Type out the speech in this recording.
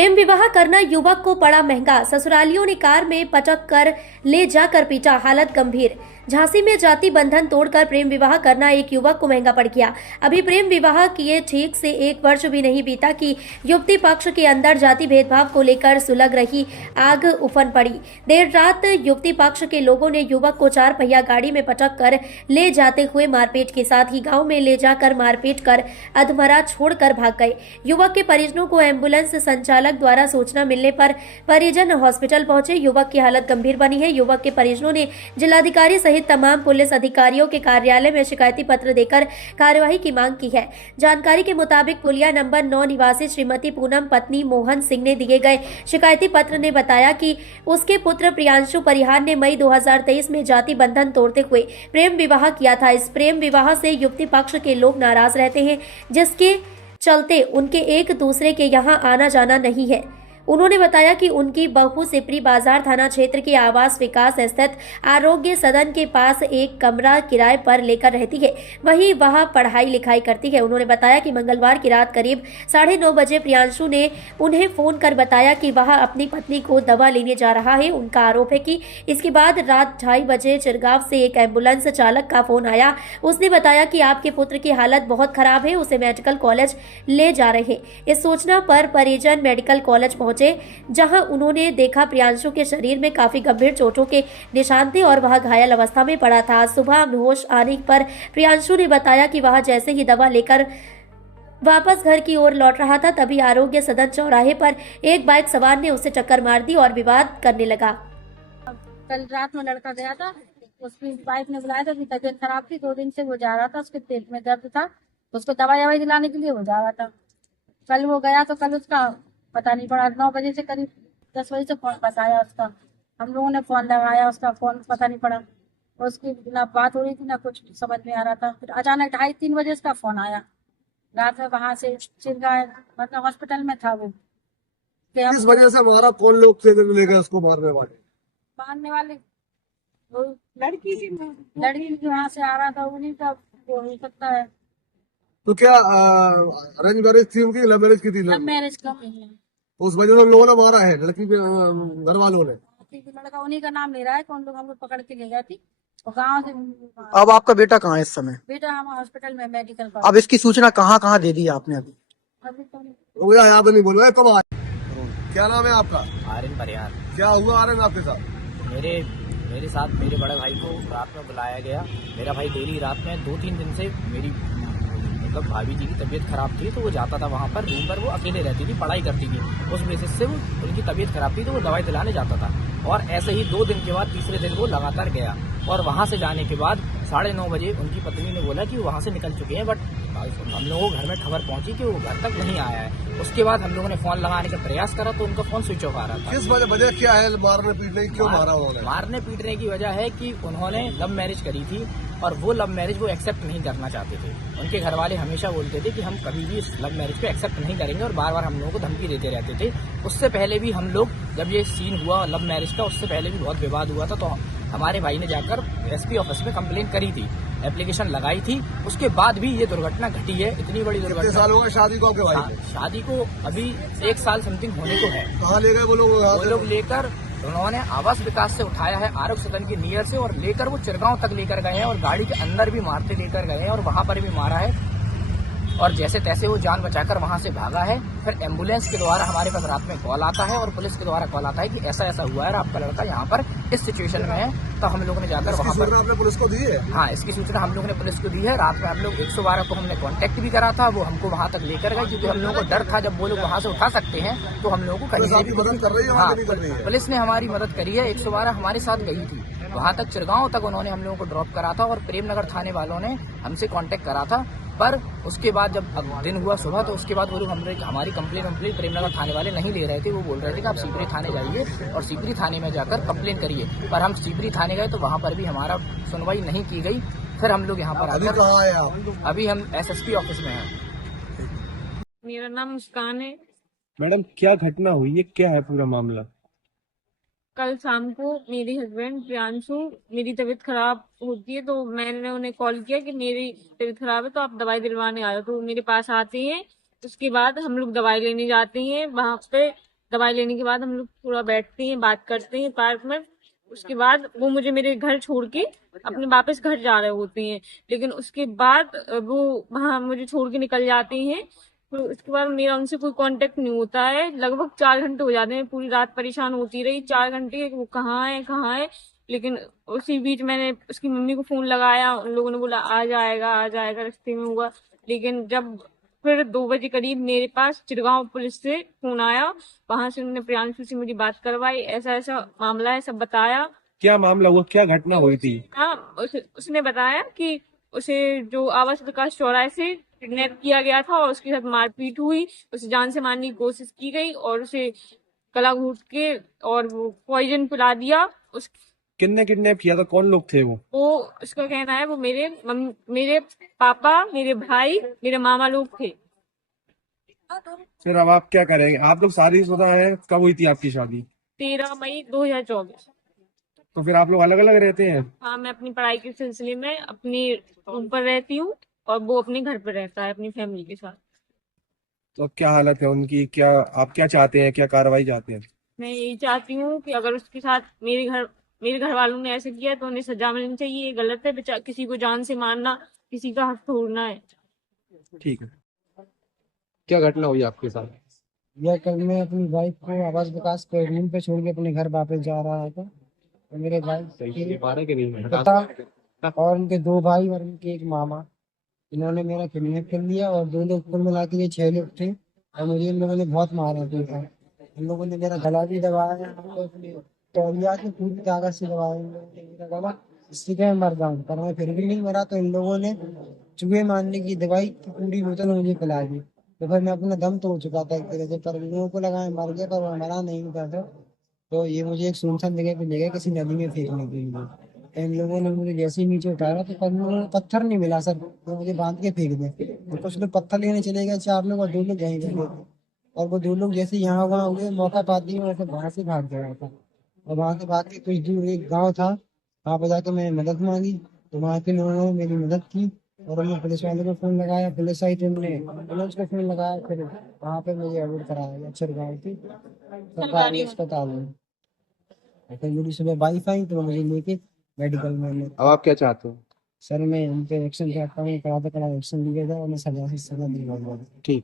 प्रेम विवाह करना युवक को पड़ा महंगा। ससुरालियों ने कार में पटक कर ले जाकर पीटा, हालत गंभीर। झांसी में जाति बंधन तोड़कर प्रेम विवाह करना एक युवक को महंगा पड़ गया। अभी प्रेम विवाह किए ठीक से 1 वर्ष भी नहीं बीता कि युवती पक्ष के अंदर जाति भेदभाव को लेकर सुलग रही आग उफन पड़ी। देर रात युवती पक्ष के लोगों ने युवक को 4 पहिया गाड़ी में पटक कर ले जाते हुए मारपीट के साथ ही गाँव में ले जाकर मारपीट कर अधमरा छोड़कर भाग गए। युवक के परिजनों को एम्बुलेंस संचालक द्वारा सूचना मिलने पर परिजन हॉस्पिटल पहुंचे। युवक की हालत गंभीर बनी है। युवक के परिजनों ने जिलाधिकारी सहित तमाम पुलिस अधिकारियों के कार्यालय में शिकायती पत्र देकर कार्यवाही की मांग की है। जानकारी के मुताबिक पुलिया नंबर 9 निवासी श्रीमती पूनम पत्नी मोहन सिंह ने दिए गए शिकायती पत्र ने बताया कि उसके पुत्र प्रियांशु परिहार ने मई 2023 में जाति बंधन तोड़ते हुए प्रेम विवाह किया था। इस प्रेम विवाह से युवती पक्ष के लोग नाराज रहते हैं, जिसके चलते उनके एक दूसरे के यहां आना जाना नहीं है। उन्होंने बताया कि उनकी बहू सिपरी बाजार थाना क्षेत्र के आवास विकास स्थित आरोग्य सदन के पास एक कमरा किराए पर लेकर रहती है, वहीं वह पढ़ाई लिखाई करती है। उन्होंने बताया कि मंगलवार की रात करीब 9:30 बजे प्रियांशु ने उन्हें फोन कर बताया कि वह अपनी पत्नी को दवा लेने जा रहा है। उनका आरोप है कि इसके बाद रात 2:30 बजे चिरगांव से एक एम्बुलेंस चालक का फोन आया। उसने बताया कि आपके पुत्र की हालत बहुत खराब है, उसे मेडिकल कॉलेज ले जा रहे हैं। इस सूचना पर परिजन मेडिकल कॉलेज पहुंचे, जहां उन्होंने देखा प्रियांशु के शरीर में काफी गंभीर चोटों के निशान थे और वह घायल अवस्था में पड़ा था। सुबह होश आने पर प्रियांशु ने बताया कि वह जैसे ही दवा लेकर वापस घर की ओर लौट रहा था, तभी आरोग्य सदन चौराहे पर एक बाइक सवार ने उसे टक्कर मार दी और विवाद करने लगा। कल रात में लड़का गया था, उसकी वाइफ ने बुलाया था कि तबीयत खराब थी, 2 दिन से वो जा रहा था, उसके पेट में दर्द था, उसको दवाई दिलाने के लिए वो जा रहा था। कल वो गया तो कल उसका पता नहीं पड़ा। 9 बजे से करीब 10 बजे से फोन बताया उसका, हम लोगों ने फोन लगाया, उसका फोन पता नहीं पड़ा। उसकी ना बात हो रही थी ना कुछ समझ में आ रहा था। फिर अचानक 2:30-3 बजे उसका फोन आया रात में, वहां से चिरगांव मतलब हॉस्पिटल में था वो। किस वजह से हमारा कौन लोग थे लेकर उसको मारने वाले वो लड़की वहां से आ रहा था, उन्हीं का वो हो सकता है। तो क्या अरेंज मैरिज थी उनकी, लव मैरिज की थी? लव मैरिज का उस वजह से उन लोगों ने मारा है लड़की के घर वालों ने। लड़का उन्हीं का नाम ले रहा है, कौन लोग हम लोग पकड़ के ले गए थे तो गाँव से। अब आपका बेटा कहाँ है इस समय? बेटा हम हॉस्पिटल में मेडिकल का। अब इसकी सूचना कहाँ कहाँ दे दी आपने? अभी तो भैया यहाँ पे नहीं बोलो, कब आए? क्या नाम है आपका? आर्यन परिहार। क्या हुआ आर्यन आपके साथ? मेरे साथ मेरे बड़े भाई को रात में बुलाया गया। मेरा भाई डेली रात में 2-3 दिन से मेरी मतलब भाभी जी की तबीयत खराब थी, तो वो जाता था वहाँ पर रूम पर, वो अकेले रहती थी, पढ़ाई करती थी। उस बेसिस से वो उनकी तबीयत खराब थी तो वो दवाई दिलाने जाता था। और ऐसे ही 2 दिन के बाद तीसरे दिन वो लगातार गया, और वहाँ से जाने के बाद 9:30 बजे उनकी पत्नी ने बोला कि वो वहाँ से निकल चुके हैं, बट हम लोगों को घर में खबर पहुंची कि वो घर तक नहीं आया है। उसके बाद हम लोगों ने फोन लगाने का प्रयास करा तो उनका फोन स्विच ऑफ आ रहा था। किस वजह क्या है मारने पीटने की? क्यों मारा उन्होंने? मारने पीटने की वजह है कि उन्होंने लव मैरिज करी थी और वो लव मैरिज वो एक्सेप्ट नहीं करना चाहते थे। उनके घर वाले हमेशा बोलते थे कि हम कभी भी इस लव मैरिज को एक्सेप्ट नहीं करेंगे, और बार बार हम लोगों को धमकी देते रहते थे। उससे पहले भी हम लोग, जब ये सीन हुआ लव मैरिज का, उससे पहले भी बहुत विवाद हुआ था, तो हमारे भाई ने जाकर एसपी ऑफिस में कंप्लेंट करी थी, एप्लीकेशन लगाई थी। उसके बाद भी ये दुर्घटना घटी है, इतनी बड़ी दुर्घटना। कितने साल हो गए शादी को आपके भाई? शादी को अभी 1 साल समथिंग होने को है। कहाँ ले गए वो लोग? लेकर उन्होंने आवास विकास से उठाया है, आरोग्य सदन के नियर से, और लेकर वो चिरगांव तक लेकर गए हैं, और गाड़ी के अंदर भी मारते लेकर गए हैं, और वहां पर भी मारा है। और जैसे तैसे वो जान बचाकर वहां से भागा है। फिर एम्बुलेंस के द्वारा हमारे पास रात में कॉल आता है, और पुलिस के द्वारा कॉल आता है कि ऐसा ऐसा हुआ है, आपका लड़का यहाँ पर इस सिचुएशन में है। तो हम लोगों ने जाकर वहाँ पर, आपने पुलिस को दी है? हाँ, इसकी सूचना हम लोगों ने पुलिस को दी है। रात में हम लोग 112 को हमने कांटेक्ट भी करा था, वो हमको वहाँ तक लेकर गए, क्योंकि हम लोगों को डर था जब वो लोग वहाँ से उठा सकते हैं तो हम लोगों को कहीं से भी मदद कर रही है। हाँ, पुलिस ने हमारी मदद करी है। 112 हमारे साथ गई थी वहाँ तक, चिरगांव तक उन्होंने हम लोगों को ड्रॉप करा था, और प्रेमनगर थाने वालों ने हमसे कांटेक्ट करा था। पर उसके बाद जब दिन हुआ सुबह, तो उसके बाद वो लोग हमारी कंप्लेन प्रेमनगर थाने वाले नहीं ले रहे थे। वो बोल रहे थे कि आप सीपरी थाने जाइए और सीपरी थाने में जाकर कंप्लेन करिए। पर हम सीपरी थाने गए तो वहाँ पर भी हमारा सुनवाई नहीं की गई। फिर हम लोग यहाँ पर अभी कहाँ है आप? अभी हम एसएसपी ऑफिस में हैं। मेरा नाम मुस्कान है। मैडम क्या घटना हुई है, क्या है पूरा मामला? कल शाम को मेरी हस्बैंड प्रियांशु, मेरी तबीयत खराब होती है तो मैंने उन्हें कॉल किया कि मेरी तबीयत खराब है तो आप दवाई दिलवाने आए। तो वो मेरे पास आते हैं, उसके बाद हम लोग दवाई लेने जाते हैं। वहाँ पे दवाई लेने के बाद हम लोग थोड़ा बैठते हैं, बात करते हैं पार्क में। उसके बाद वो मुझे मेरे घर छोड़ के अपने वापस घर जा रहे होते हैं, लेकिन उसके बाद वो वहाँ मुझे छोड़ के निकल जाते हैं। फिर उसके बाद मेरा उनसे कोई कांटेक्ट नहीं होता है। लगभग 4 घंटे हो जाते हैं, पूरी रात परेशान होती रही 4 घंटे, वो कहाँ है। लेकिन उसी बीच मैंने उसकी मम्मी को फोन लगाया, उन लोगों ने बोला आ जाएगा रास्ते में हुआ। लेकिन जब फिर 2 बजे करीब मेरे पास चिड़गांव पुलिस से फोन आया, वहां से उन्होंने प्रियांशु से मेरी बात करवाई, ऐसा ऐसा मामला है, सब बताया। क्या मामला हुआ, क्या घटना हुई थी? हाँ, उसने बताया कि उसे जो आवास विकास चौराहे से किडनैप किया गया था और उसके साथ मारपीट हुई, उसे जान से मारने की कोशिश की गई और उसे गला घोट के और वो पॉइजन पिला दिया। किन्ने किडनैप किया था, कौन लोग थे वो? उसका कहना है वो मेरे पापा, मेरे भाई, मेरे मामा लोग थे। फिर अब आप क्या करेंगे? आप लोग शादीशुदा है, कब हुई थी आपकी शादी? 13 मई 2024। तो फिर आप लोग अलग अलग रहते हैं? हाँ, मैं अपनी पढ़ाई के सिलसिले में अपनी रूम पर रहती हूँ और वो अपने घर पर रहता है अपनी फैमिली के साथ। तो अब क्या हालत है उनकी, क्या आप क्या चाहते हैं, क्या कार्रवाई चाहते हैं? मैं यही चाहती हूँ कि अगर उसके साथ मेरे घर वालों ने ऐसे किया तो उन्हें सजा मिलनी चाहिए। ये गलत है, किसी को जान से मारना, किसी का हक तोड़ना है। ठीक है, क्या घटना हुई आपके साथ? यह कल मैं अपनी वाइफ को आवास विकास के रूम पे छोड़ के अपने घर वापस जा रहा था, तो मेरे वाइफ के पिता और उनके 2 भाई और उनके एक मामा, इन्होंने मेरा किडनैप कर लिया और 2 लोग कुल मिला के ये 6 लोग थे और मुझे इन लोगों ने बहुत मारा था। इन लोगों ने मेरा गला भी दबाया और अपने तौलिया से पूरी ताकत से दबाया इन लोगों ने मेरा गला, इससे क्या मैं मर जाऊँ, पर मैं फिर भी नहीं मरा। तो इन लोगों ने चूहे मारने की दवाई की पूरी बोतल मुझे पिला दी, तो फिर मैं अपना दम तोड़ चुका था एक तरह से, पर इन लोगों को लगा मैं मर गया, पर मैं मरा नहीं था। तो ये मुझे एक सुनसान जगह पे ले गए किसी नदी में फेंकने के लिए। तो इन लोगों ने मुझे जैसे ही नीचे उतारा तो पर मुझे पत्थर नहीं मिला सर, तो मुझे बांध के फेंक दिया। तो कुछ लोग पत्थर लेने चले गए 4 लोग और 2 लोग यहीं पे थे, और वो 2 लोग जैसे यहाँ वहाँ हुए मौका पाते ही वैसे वहां से भाग गया था। और वहां से भाग के कुछ दूर एक गाँव था, वहां पर जाकर मैंने मदद मांगी, तो वहाँ के लोगों ने मेरी मदद की और हमने पुलिस वालों को फोन लगाया, पुलिस आई टीम ने एम्बुलेंस को फोन लगाया, फिर वहाँ पे मुझे एडमिट कराया गया चिड़गांव की सरकारी अस्पताल में। फिर मेरी सुबह वाइफ आई तो मुझे लेके मेडिकल में। अब आप क्या चाहते हो? सर मैं उन पे एक्शन चाहता हूँ, कड़ा से कड़ा एक्शन लिया जाए और मैं सजा से सजा दिलवाऊंगा। ठीक।